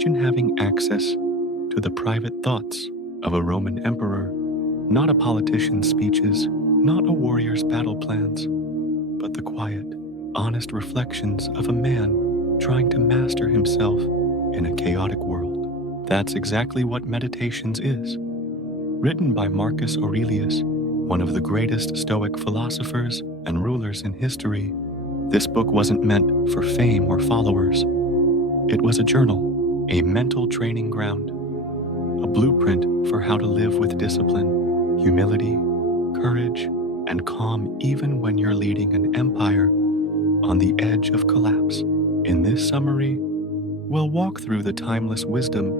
Imagine having access to the private thoughts of a Roman emperor, not a politician's speeches, not a warrior's battle plans, but the quiet, honest reflections of a man trying to master himself in a chaotic world. That's exactly what Meditations is. Written by Marcus Aurelius, one of the greatest Stoic philosophers and rulers in history, this book wasn't meant for fame or followers. It was a journal, a mental training ground, a blueprint for how to live with discipline, humility, courage, and calm even when you're leading an empire on the edge of collapse. In this summary, we'll walk through the timeless wisdom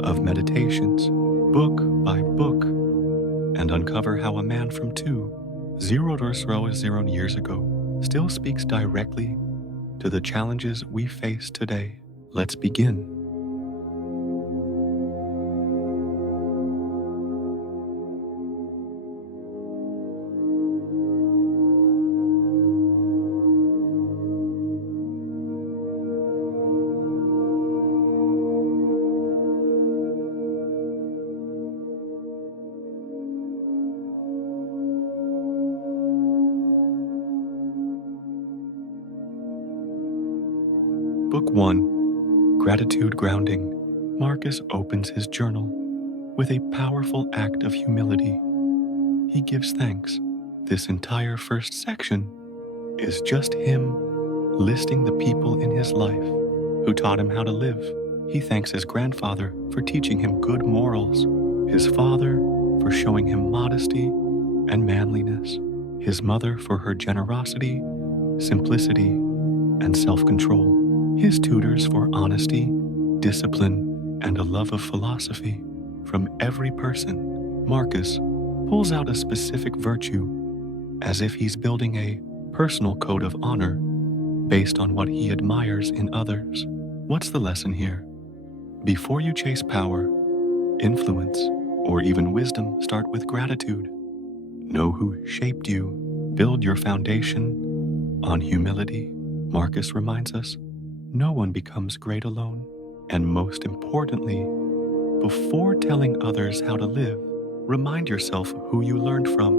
of Meditations, book by book, and uncover how a man from 2,000 years ago still speaks directly to the challenges we face today. Let's begin. Book 1, Gratitude Grounding. Marcus opens his journal with a powerful act of humility. He gives thanks. This entire first section is just him listing the people in his life who taught him how to live. He thanks his grandfather for teaching him good morals, his father for showing him modesty and manliness, his mother for her generosity, simplicity, and self-control, his tutors for honesty, discipline, and a love of philosophy. From every person, Marcus pulls out a specific virtue as if he's building a personal code of honor based on what he admires in others. What's the lesson here? Before you chase power, influence, or even wisdom, start with gratitude. Know who shaped you. Build your foundation on humility. Marcus reminds us, no one becomes great alone. And most importantly, before telling others how to live, remind yourself who you learned from.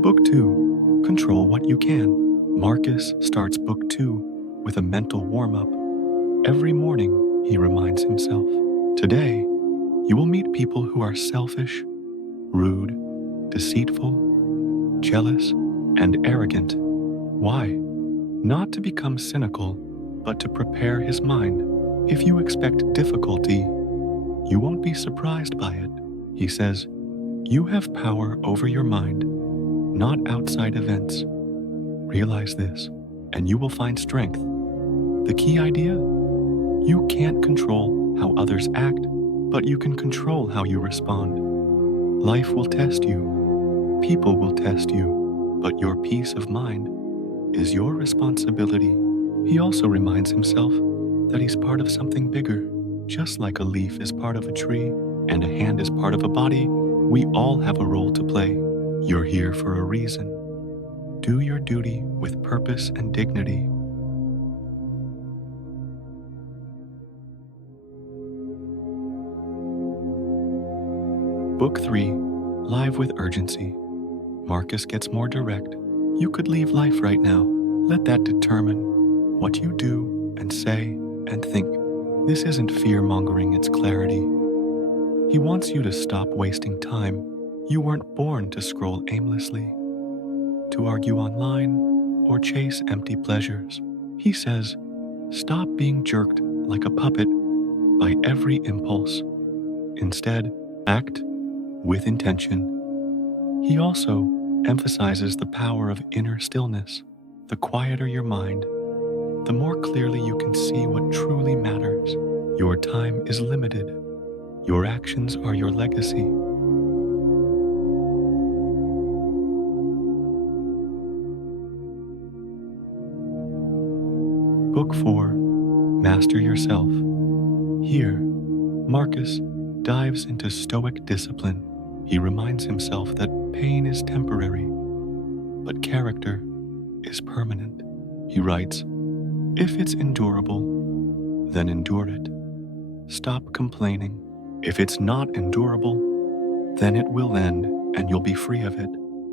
Book 2, Control What You Can. Marcus starts Book 2 with a mental warm-up. Every morning, he reminds himself, today, you will meet people who are selfish, rude, deceitful, jealous, and arrogant. Why? Not to become cynical, but to prepare his mind. If you expect difficulty, you won't be surprised by it. He says, you have power over your mind, not outside events. Realize this, and you will find strength. The key idea? You can't control how others act, but you can control how you respond. Life will test you, people will test you, but your peace of mind is your responsibility. He also reminds himself that he's part of something bigger. Just like a leaf is part of a tree and a hand is part of a body, we all have a role to play. You're here for a reason. Do your duty with purpose and dignity. Book 3, Live with Urgency. Marcus gets more direct. You could leave life right now. Let that determine what you do and say and think. This isn't fear-mongering, it's clarity. He wants you to stop wasting time. You weren't born to scroll aimlessly, to argue online, or chase empty pleasures. He says, stop being jerked like a puppet by every impulse. Instead, act with intention. He also emphasizes the power of inner stillness. The quieter your mind, the more clearly you can see what truly matters. Your time is limited. Your actions are your legacy. Book 4, Master Yourself. Here, Marcus dives into Stoic discipline. He reminds himself that pain is temporary, but character is permanent. He writes, "If it's endurable, then endure it. Stop complaining. If it's not endurable, then it will end and you'll be free of it."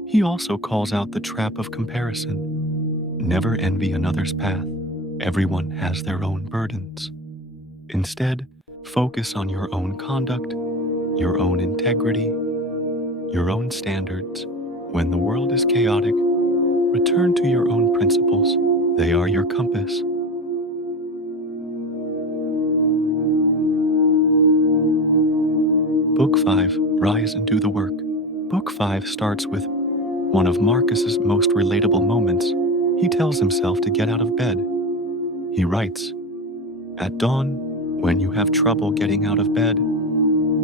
He also calls out the trap of comparison. Never envy another's path. Everyone has their own burdens. Instead, focus on your own conduct, your own integrity, your own standards. When the world is chaotic, return to your own principles. They are your compass. Book 5, Rise and Do the Work. Book 5 starts with one of Marcus's most relatable moments. He tells himself to get out of bed. He writes, "At dawn, when you have trouble getting out of bed,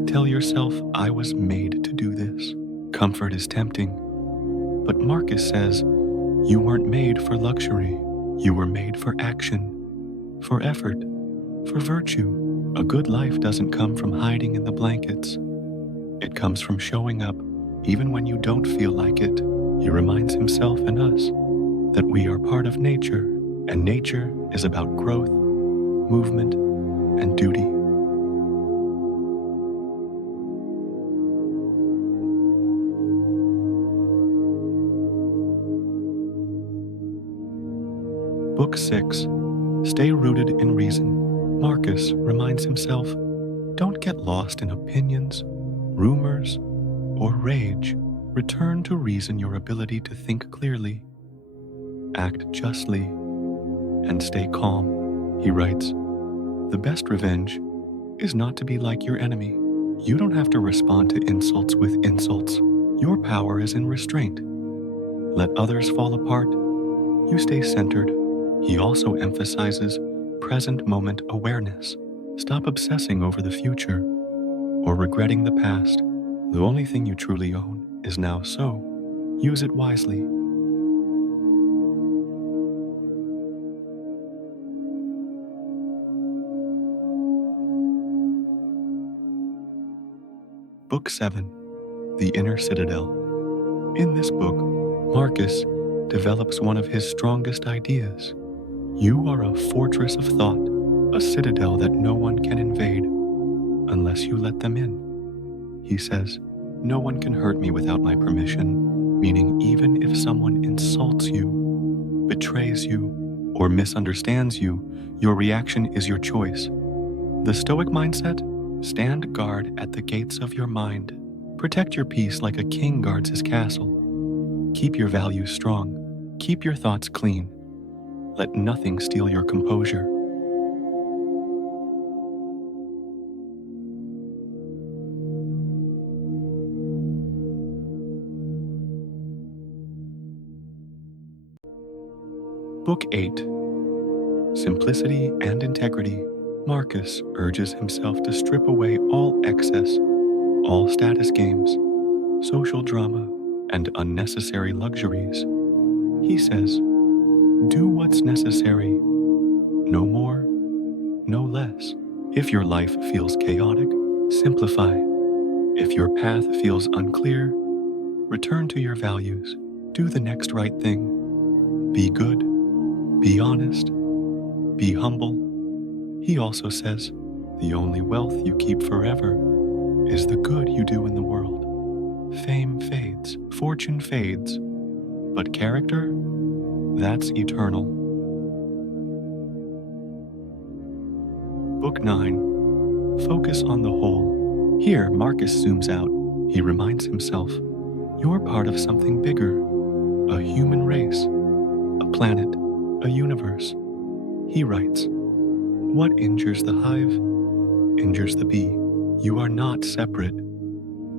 tell yourself, I was made to do this." Comfort is tempting, but Marcus says, you weren't made for luxury. You were made for action, for effort, for virtue. A good life doesn't come from hiding in the blankets. It comes from showing up, even when you don't feel like it. He reminds himself and us that we are part of nature, and nature is about growth, movement, and duty. Book 6, Stay Rooted in Reason. Marcus reminds himself, don't get lost in opinions, rumors, or rage. Return to reason, your ability to think clearly, act justly, and stay calm. He writes, the best revenge is not to be like your enemy. You don't have to respond to insults with insults. Your power is in restraint. Let others fall apart. You stay centered. He also emphasizes present moment awareness. Stop obsessing over the future or regretting the past. The only thing you truly own is now, so use it wisely. Book 7, The Inner Citadel. In this book, Marcus develops one of his strongest ideas. You are a fortress of thought, a citadel that no one can invade unless you let them in. He says, no one can hurt me without my permission, meaning even if someone insults you, betrays you, or misunderstands you, your reaction is your choice. The Stoic mindset? Stand guard at the gates of your mind. Protect your peace like a king guards his castle. Keep your values strong. Keep your thoughts clean. Let nothing steal your composure. Book 8, Simplicity and Integrity. Marcus urges himself to strip away all excess, all status games, social drama, and unnecessary luxuries. He says, do what's necessary, no more, no less. If your life feels chaotic, simplify. If your path feels unclear, return to your values. Do the next right thing. Be good, be honest, be humble. He also says, the only wealth you keep forever is the good you do in the world. Fame fades, fortune fades, but character, that's eternal. Book 9, Focus on the Whole. Here, Marcus zooms out. He reminds himself, you're part of something bigger, a human race, a planet, a universe. He writes, what injures the hive injures the bee. You are not separate.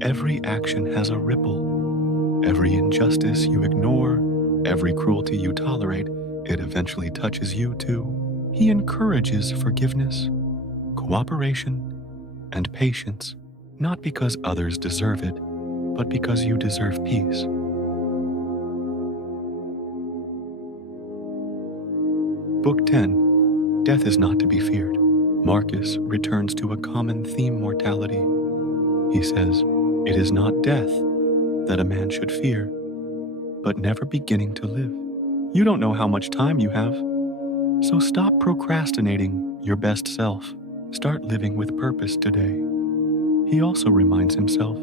Every action has a ripple. Every injustice you ignore, every cruelty you tolerate, it eventually touches you too. He encourages forgiveness, cooperation, and patience, not because others deserve it, but because you deserve peace. Book 10, Death is not to be feared. Marcus returns to a common theme: mortality. He says, it is not death that a man should fear, but never beginning to live. You don't know how much time you have, so stop procrastinating your best self. Start living with purpose today. He also reminds himself,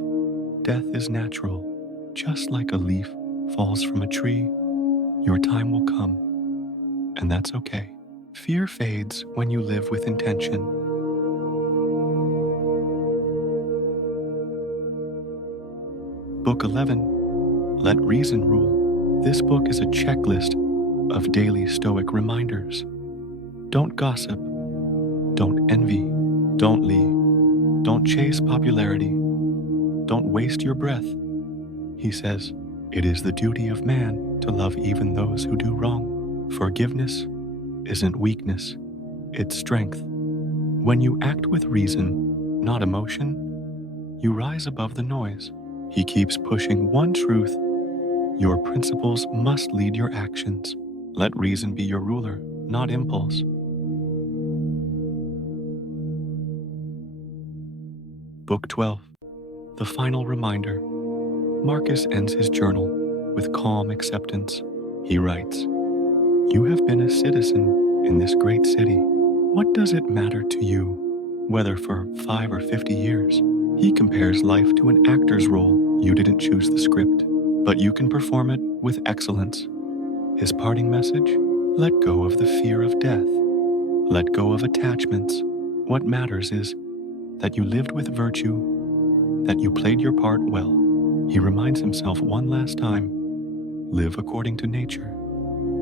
death is natural. Just like a leaf falls from a tree, your time will come, and that's okay. Fear fades when you live with intention. Book 11, Let Reason Rule. This book is a checklist of daily Stoic reminders. Don't gossip. Don't envy. Don't leave. Don't chase popularity. Don't waste your breath. He says, it is the duty of man to love even those who do wrong. Forgiveness isn't weakness, it's strength. When you act with reason, not emotion, you rise above the noise. He keeps pushing one truth: your principles must lead your actions. Let reason be your ruler, not impulse. Book 12, The Final Reminder. Marcus ends his journal with calm acceptance. He writes, "You have been a citizen in this great city. What does it matter to you, whether for 5 or 50 years? He compares life to an actor's role. You didn't choose the script, but you can perform it with excellence." His parting message: let go of the fear of death. Let go of attachments. What matters is that you lived with virtue, that you played your part well. He reminds himself one last time, live according to nature.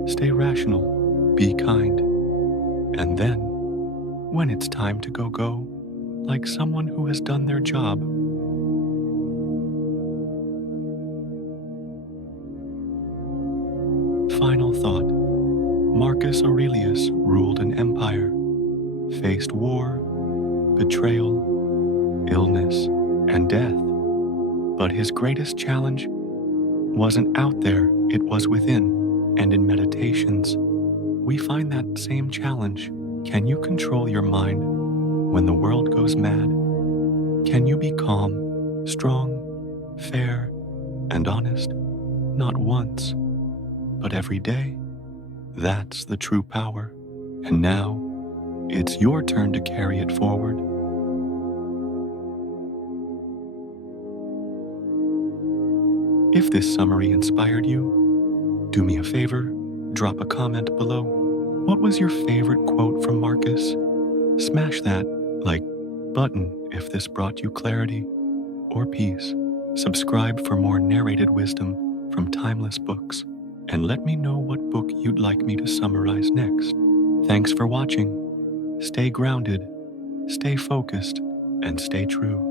Stay rational, be kind, and then, when it's time to go like someone who has done their job. Final thought. Marcus Aurelius ruled an empire, faced war, betrayal, illness, and death. But his greatest challenge wasn't out there, it was within. And in meditations, we find that same challenge. Can you control your mind when the world goes mad? Can you be calm, strong, fair, and honest? Not once, but every day. That's the true power. And now, it's your turn to carry it forward. If this summary inspired you, do me a favor, drop a comment below. What was your favorite quote from Marcus? Smash that like button if this brought you clarity or peace. Subscribe for more narrated wisdom from timeless books, and let me know what book you'd like me to summarize next. Thanks for watching. Stay grounded, stay focused, and stay true.